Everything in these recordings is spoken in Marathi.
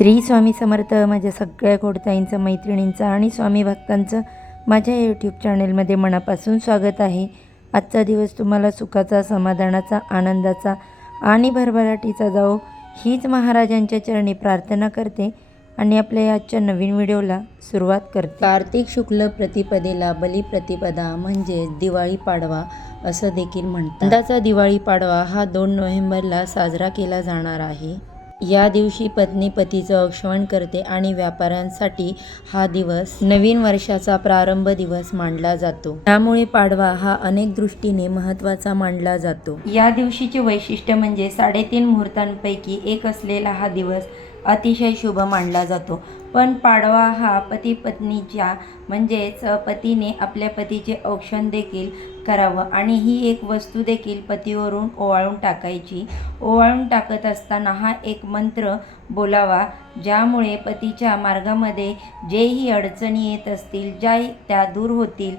श्री स्वामी समर्थ. माझ्या सगळ्या गोडताईंचं, मैत्रिणींचं आणि स्वामी भक्तांचं माझ्या यूट्यूब चॅनलमध्ये मनापासून स्वागत आहे. आजचा दिवस तुम्हाला सुखाचा, समाधानाचा, आनंदाचा आणि भरभराटीचा जाओ हीच महाराजांच्या चरणी प्रार्थना करते आणि आपल्या आजच्या नवीन व्हिडिओला सुरुवात करते. कार्तिक शुक्ल प्रतिपदेला बलिप्रतिपदा म्हणजेच दिवाळी पाडवा असं देखील म्हणतात. यंदाचा दिवाळी पाडवा हा 2 नोव्हेंबरला साजरा केला जाणार आहे. या दिवशी पत्नी पतीचं औक्षण करते आणि व्यापाऱ्यांसाठी हा दिवस नवीन वर्षाचा प्रारंभ दिवस मानला जातो. त्यामुळे पाडवा हा अनेक दृष्टीने महत्त्वाचा मानला जातो. या दिवशीचे वैशिष्ट्य म्हणजे 3.5 मुहूर्तांपैकी एक असलेला हा दिवस अतिशय शुभ मानला जातो. पण पाडवा हा पती पत्नीच्या म्हणजेच पतीने आपल्या पतीचे औक्षण देखील करावं आणि ही एक वस्तू देखील पतीवरून ओवाळून टाकायची. ओवाळून टाकत असताना हा एक मंत्र बोलावा, ज्यामुळे पतीच्या मार्गामध्ये जेही अडचणी येत असतील त्या दूर होतील,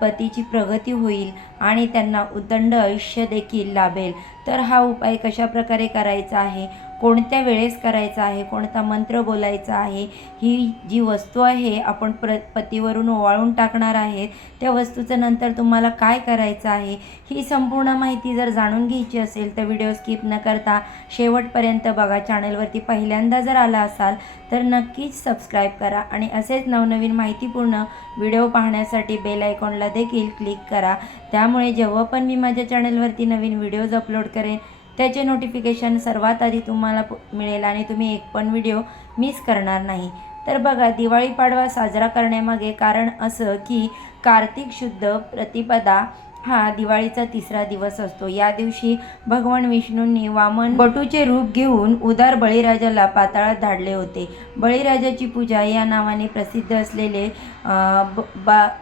पतीची प्रगती होईल आणि त्यांना उदंड आयुष्य देखील लाभेल. तर हा उपाय कशा प्रकारे करायचा आहे, कोणत्या वेळेस करायचा आहे, कोणता मंत्र बोलायचा आहे, ही जी वस्तू आहे आपण पतीवरून ओवाळून टाकणार आहे त्या वस्तूचं नंतर तुम्हाला काय करायचं आहे, ही संपूर्ण माहिती जर जाणून घ्यायची असेल तर व्हिडिओ स्किप न करता शेवटपर्यंत बघा. चॅनलवरती पहिल्यांदा जर आला असाल तर नक्कीच सबस्क्राईब करा आणि असेच नवनवीन माहितीपूर्ण व्हिडिओ पाहण्यासाठी बेल आयकॉनला देखील क्लिक करा. त्यामुळे जेव्हा पण मी माझ्या चॅनलवरती नवीन व्हिडिओज अपलोड करेन त्याचे नोटिफिकेशन सर्वात आधी तुम्हाला मिळेल आणि तुम्ही एक पण व्हिडिओ मिस करणार नाही. तर बघा, दिवाळी पाडवा साजरा करण्यामागे कारण असं की कार्तिक शुद्ध प्रतिपदा हा दिवाळीचा 3रा दिवस असतो. या दिवशी भगवान विष्णूंनी वामन बटूचे रूप घेऊन उदार बळीराजाला पाताळात धाडले होते. बळीराजाची पूजा या नावाने प्रसिद्ध असलेले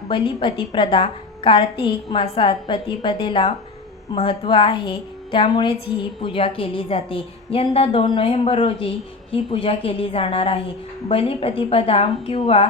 बलिप्रतिपदा कार्तिक मासात प्रतिपदेला महत्त्व आहे, त्यामुळेच ही पूजा केली जाते. यंदा 2 नोव्हेंबर रोजी ही पूजा केली जाणार आहे. बलिप्रतिपदा किंवा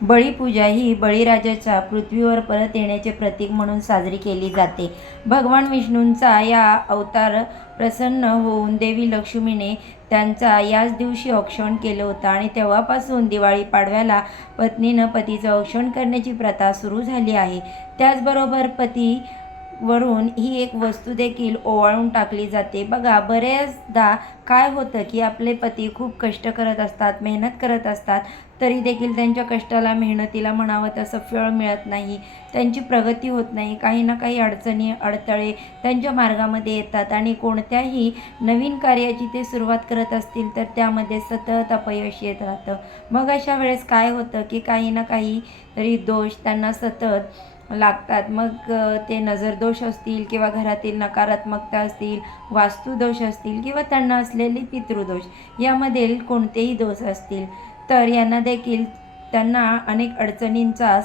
बळीपूजा ही बळीराजाच्या पृथ्वीवर परत येण्याचे प्रतीक म्हणून साजरी केली जाते. भगवान विष्णूंचा या अवतार प्रसन्न होऊन देवी लक्ष्मीने त्यांचा याच दिवशी औक्षण केलं होतं आणि तेव्हापासून दिवाळी पाडव्याला पत्नीनं पतीचं औक्षण करण्याची प्रथा सुरू झाली आहे. त्याचबरोबर पतीवरून ही एक वस्तू देखील ओवाळून टाकली जाते. बघा, बरेचदा काय होतं की आपले पती खूप कष्ट करत असतात, मेहनत करत असतात, तरी देखील त्यांच्या कष्टाला, मेहनतीला म्हणावं तसं फळ मिळत नाही, त्यांची प्रगती होत नाही. काही ना काही अडचणी, अडथळे त्यांच्या मार्गामध्ये येतात आणि कोणत्याही नवीन कार्याची ते सुरुवात करत असतील तर त्यामध्ये सतत अपयश येत राहतं. मग अशा वेळेस काय होतं की काही ना काही तरी दोष त्यांना सतत लागतात. मग ते नजरदोष असतील किंवा घरातील नकारात्मकता असतील, वास्तुदोष असतील किंवा त्यांना असलेले पितृदोष, यामधील कोणतेही दोष असतील तर यांना देखील त्यांना अनेक अडचणींचा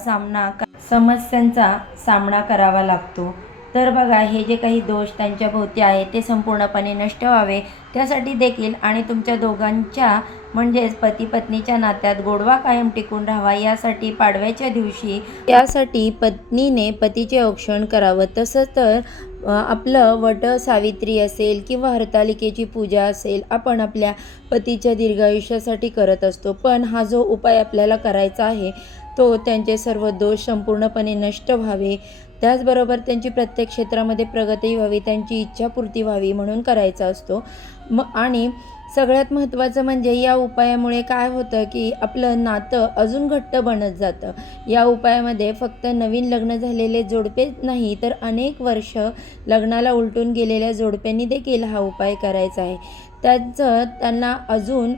समस्यांचा सामना करावा लागतो. तर बघा, हे जे काही दोष त्यांच्या भोवती आहेत ते संपूर्णपणे नष्ट व्हावे त्यासाठी देखील आणि तुमच्या दोघांच्या म्हणजेच पती पत्नीच्या नात्यात गोडवा कायम टिकून राहावा यासाठी पाडव्याच्या दिवशी यासाठी पत्नीने पतीचे औक्षण करावं. तसंच तर आपलं वट सावित्री असेल किंवा हरतालिकेची पूजा असेल, आपण आपल्या पतीच्या दीर्घायुष्यासाठी करत असतो. पण हा जो उपाय आपल्याला करायचा आहे तो त्यांचे सर्व दोष संपूर्णपणे नष्ट व्हावे, त्याचबरोबर त्यांची प्रत्येक क्षेत्रामध्ये प्रगती व्हावी, त्यांची इच्छापूर्ती व्हावी म्हणून करायचा असतो. आणि सगळ्यात महत्त्वाचं म्हणजे या उपायामुळे काय होतं की आपलं नातं अजून घट्ट बनत जातं. या उपायामध्ये फक्त नवीन लग्न झालेले जोडपेच नाही तर अनेक वर्ष लग्नाला उलटून गेलेल्या जोडप्यांनी देखील हा उपाय करायचा आहे. त्यांना अजून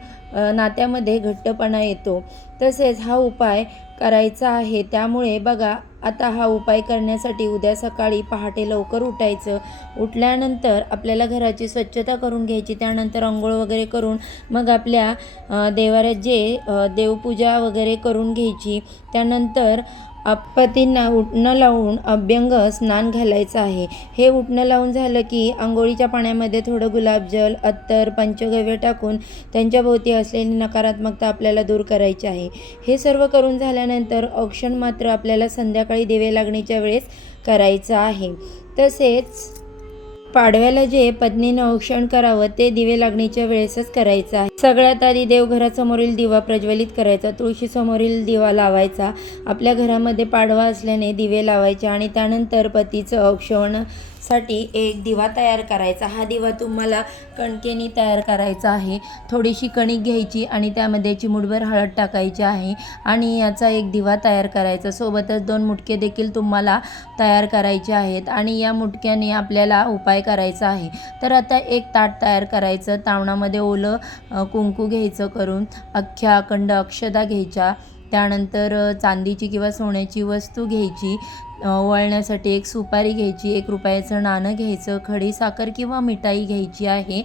नात्यामध्ये घट्टपणा येतो. तसेच हा उपाय करायचा आहे. त्यामुळे बघा, आता हा उपाय करण्यासाठी उद्या सकाळी पहाटे लवकर उठायचं. उठल्यानंतर आपल्याला घराची स्वच्छता करून घ्यायची, त्यानंतर अंघोळ वगैरे करून मग आपल्या देवाऱ्यात देवपूजा वगैरे करून घ्यायची. त्यानंतर पतींना उटणं लावून अभ्यंग स्नान घालायचं आहे. हे उटणं लावून झालं की आंघोळीच्या पाण्यामध्ये थोडं गुलाबजल, अत्तर, पंचगव्य टाकून त्यांच्या भोवती असलेली नकारात्मकता आपल्याला दूर करायची आहे. हे सर्व करून झाल्यानंतर औक्षण मात्र आपल्याला संध्याकाळी दिवे लागणीच्या वेळेस करायचं आहे. तसेच पाडव्याला जे पत्नीने औक्षण करावं ते दिवे लागणीच्या वेळेसच करायचं आहे. सगळ्यात आधी देवघरासमोरील दिवा प्रज्वलित करायचा, तुळशीसमोरील दिवा लावायचा. आपल्या घरामध्ये पाडवा असल्याने दिवे लावायचे आणि त्यानंतर पतीचं औक्षणासाठी एक दिवा तयार करायचा. हा दिवा तुम्हाला कणकेने तयार करायचा आहे. थोडीशी कणिक घ्यायची आणि त्यामध्ये चिमूटभर हळद टाकायची आहे आणि याचा एक दिवा तयार करायचा. सोबतच 2 मुटके देखील तुम्हाला तयार करायचे आहेत आणि या मुटक्याने आपल्याला उपाय करायचा आहे. तर आता एक ताट तयार करायचं. तावणामध्ये ओलं कुंकू घ्यायचं करून, अख्ख्या अखंड अक्षता घ्यायच्या. त्यानंतर चांदीची किंवा सोन्याची वस्तू घ्यायची. ओवाळण्यासाठी एक सुपारी घ्यायची, 1 रुपयाचं नाणं घ्यायचं, खडी साखर किंवा मिठाई घ्यायची आहे.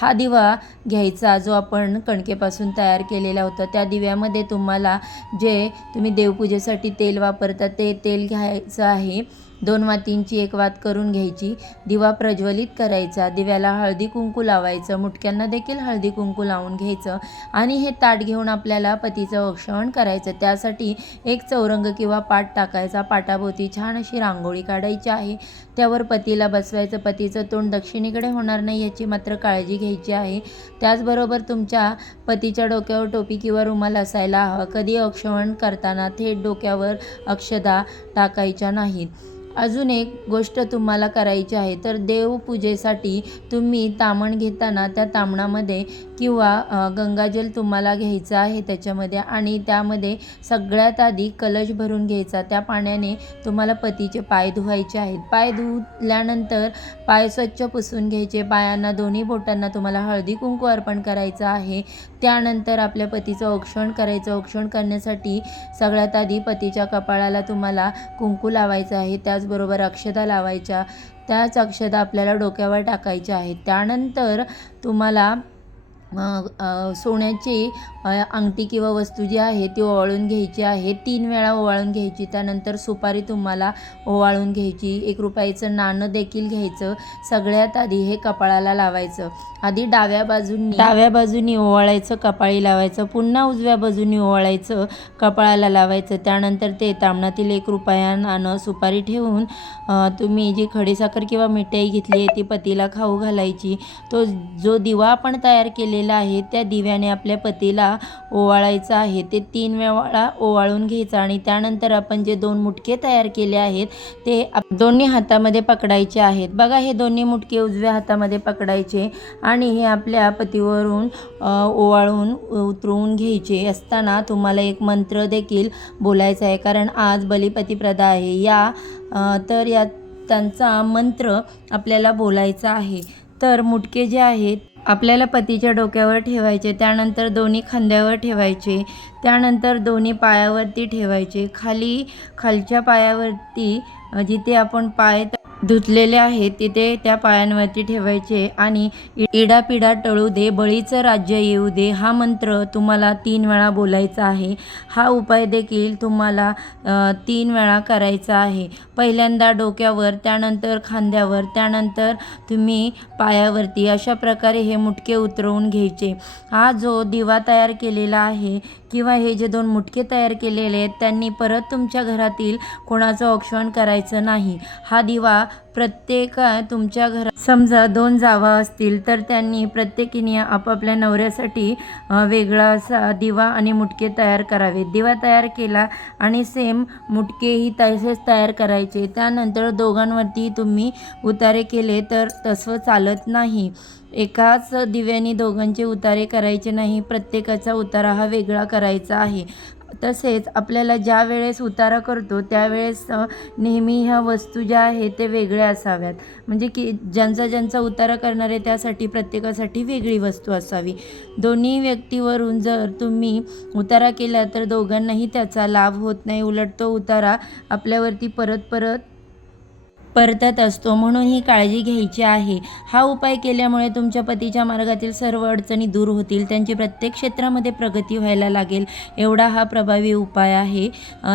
हा दिवा घ्यायचा जो आपण कणकेपासून तयार केलेला होता. त्या दिव्यामध्ये तुम्हाला जे तुम्ही देवपूजेसाठी तेल वापरता ते तेल घ्यायचं आहे. 2 वातींची 1 वात करून घ्यायची. दिवा प्रज्वलित करायचा. दिव्याला हळदी कुंकू लावायचं. मुटक्यांना देखील हळदी कुंकू लावून घ्यायचं आणि हे ताट घेऊन आपल्याला पतीचं औक्षण करायचं. त्यासाठी एक चौरंग किंवा पाट टाकायचा. पाटाभोवती छान अशी रांगोळी काढायची आहे. त्यावर पतीला बसवायचं. पतीचं तोंड दक्षिणेकडे होणार नाही याची मात्र काळजी घ्यायची आहे. त्याचबरोबर तुमच्या पतीच्या डोक्यावर टोपी किंवा रुमाल असायला हवा. कधी औक्षण करताना थेट डोक्यावर अक्षता टाकायच्या नाहीत. अजून एक गोष्ट तुम्हाला करायची आहे. तर देवपूजेसाठी तुम्ही तामण घेताना त्या तामणामध्ये किंवा गंगाजल तुम्हाला घ्यायचं आहे त्याच्यामध्ये आणि त्यामध्ये सगळ्यात आधी कलश भरून घ्यायचा. त्या पाण्याने तुम्हाला पतीचे पाय धुवायचे आहेत. पाय धुतल्यानंतर पाय स्वच्छ पुसून घ्यायचे. पायांना दोन्ही बोटांना तुम्हाला हळदी कुंकू अर्पण करायचं आहे. त्यानंतर आपल्या पतीचं औक्षण करायचं. औक्षण करण्यासाठी सगळ्यात आधी पतीच्या कपाळाला तुम्हाला कुंकू लावायचं आहे. त्याचबरोबर अक्षता लावायच्या. त्याच अक्षता आपल्याला डोक्यावर टाकायच्या आहेत. त्यानंतर तुम्हाला सोन्याची अंगठी किंवा वस्तू जी आहे ती ओवाळून घ्यायची आहे. 3 वेळा ओवाळून घ्यायची. त्यानंतर सुपारी तुम्हाला ओवाळून घ्यायची. 1 रुपयाचं नाणं देखील घ्यायचं. सगळ्यात आधी हे कपाळाला लावायचं. आधी डाव्या बाजूनी ओवाळायचं, कपाळी लावायचं. पुन्हा उजव्या बाजूनी ओवाळायचं, कपाळाला लावायचं. त्यानंतर ते तामणातील 1 रुपया नाणं सुपारी ठेवून तुम्ही जी खडीसाखर किंवा मिठाई घेतली आहे ती पतीला खाऊ घालायची. तो जो दिवा आपण तयार केलेला आहे त्या दिव्याने आपल्या पतीला ओवाळायचं आहे. ते 3 वेळा ओवाळून घ्यायचं आणि त्यानंतर आपण जे 2 मुटके तयार केले आहेत ते दोन्ही हातामध्ये पकडायचे आहेत. बघा, हे दोन्ही मुटके उजव्या हातामध्ये पकडायचे आणि हे आपल्या पतीवरून ओवाळून उतरवून घ्यायचे असताना तुम्हाला एक मंत्र देखील बोलायचा आहे, कारण आज बलिप्रतिपदा आहे. तर त्यांचा मंत्र आपल्याला बोलायचा आहे. तर मुटके जे आहेत आपल्याला पतीच्या डोक्यावर ठेवायचे. त्यानंतर दोन्ही खांद्यावर ठेवायचे. त्यानंतर दोन्ही पायावरती ठेवायचे. खालच्या पायावरती जिथे आपण पाय धुतलेले आहेत तिथे त्या पायांवरती ठेवायचे आणि इडापिडा टळू दे, बळीचं राज्य येऊ दे हा मंत्र तुम्हाला 3 वेळा बोलायचा आहे. हा उपाय देखील तुम्हाला 3 वेळा करायचा आहे. पहिल्यांदा डोक्यावर, त्यानंतर खांद्यावर, त्यानंतर तुम्ही पायावरती. अशा प्रकारे हे मुटके उतरवून घ्यायचे. हा जो दिवा तयार केलेला आहे किंवा हे जे 2 मुटके तयार केलेले आहेत त्यांनी परत तुमच्या घरातील कोणाचं औक्षण करायचं नाही. हा दिवा तुमच्या घरात समजा 2 जावा असतील तर त्यांनी प्रत्येकीने आपापल्या नवऱ्यासाठी वेगळा असा दिवा आणि मुटके तयार करावे. दिवा तयार केला आणि सेम मुटकेही तसेच तयार करायचे. त्यानंतर दोघांवरती तुम्ही उतारे केले तर तसं चालत नाही. एकाच दिव्याने दोघांचे उतारे करायचे नाही. प्रत्येकाचा उतारा हा वेगळा करायचा आहे. तसेच आपल्याला ज्या वेळेस उतारा करतो त्यावेळेस नेहमी ह्या वस्तू ज्या आहेत ते वेगळ्या असाव्यात. म्हणजे की ज्यांचा उतारा करणार आहे त्यासाठी प्रत्येकासाठी वेगळी वस्तू असावी. दोन्ही व्यक्तीवरून जर तुम्ही उतारा केला तर दोघांनाही त्याचा लाभ होत नाही. उलट तो उतारा आपल्यावरती परतत असतो. म्हणून ही काळजी घ्यायची आहे. हा उपाय केल्यामुळे तुमच्या पतीच्या मार्गातील सर्व अडचणी दूर होतील. त्यांची प्रत्येक क्षेत्रामध्ये प्रगती व्हायला लागेल. एवढा हा प्रभावी उपाय आहे.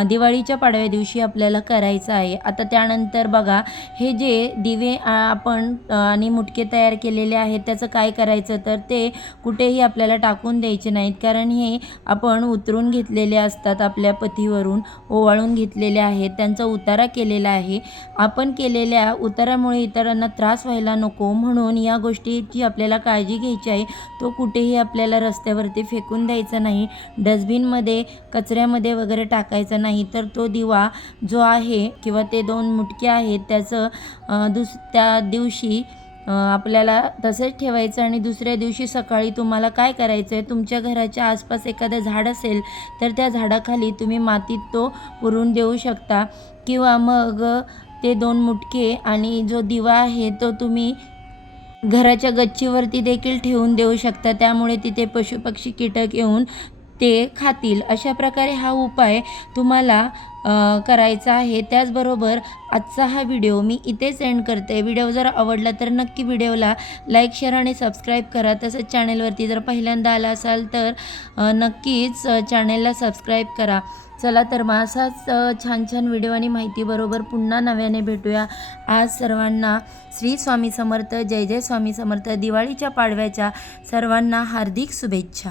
दिवाळीच्या पाडव्या दिवशी आपल्याला करायचा आहे. आता त्यानंतर बघा, हे जे दिवे आपण आणि मुटके तयार केलेले आहेत त्याचं काय करायचं, तर ते कुठेही आपल्याला टाकून द्यायचे नाहीत, कारण हे आपण उतरून घेतलेले असतात. आपल्या पतीवरून ओवाळून घेतलेले आहेत, त्यांचा उतारा केलेला आहे. आपण केलेल्या उतारामुळे इतरांना त्रास व्हायला नको म्हणून या गोष्टीची आपल्याला काळजी घ्यायची आहे. तो कुठेही आपल्याला रस्त्यावरती फेकून द्यायचा नाही, डस्टबिनमध्ये कचऱ्यामध्ये वगैरे टाकायचा नाही. तर तो दिवा जो आहे किंवा ते 2 मुटके आहेत त्याचं त्या दिवशी आपल्याला तसंच ठेवायचं आणि दुसऱ्या दिवशी सकाळी तुम्हाला काय करायचं आहे, तुमच्या घराच्या आसपास एखादं झाड असेल तर त्या झाडाखाली तुम्ही मातीत तो पुरून देऊ शकता किंवा मग ते 2 मुटके आणि जो दिवा आहे तो तुम्ही घराच्या गच्चीवरती देखील ठेवून देऊ शकता. त्यामुळे तिथे पशुपक्षी कीटक येऊन ते खातील. अशा प्रकारे हा उपाय तुम्हाला करायचा आहे. त्याचबरोबर आजचा हा व्हिडिओ मी इथेच एंड करते. व्हिडिओ जर आवडला तर नक्की व्हिडिओला लाईक, शेअर आणि सबस्क्राईब करा. तसंच चॅनेलवरती जर पहिल्यांदा आला असाल तर नक्कीच चॅनेलला सबस्क्राईब करा. चला तर मग असाच छान छान व्हिडिओ आणि माहितीबरोबर पुन्हा नव्याने भेटूया. आज सर्वांना श्री स्वामी समर्थ. जय जय स्वामी समर्थ. दिवाळीच्या पाडव्याच्या सर्वांना हार्दिक शुभेच्छा.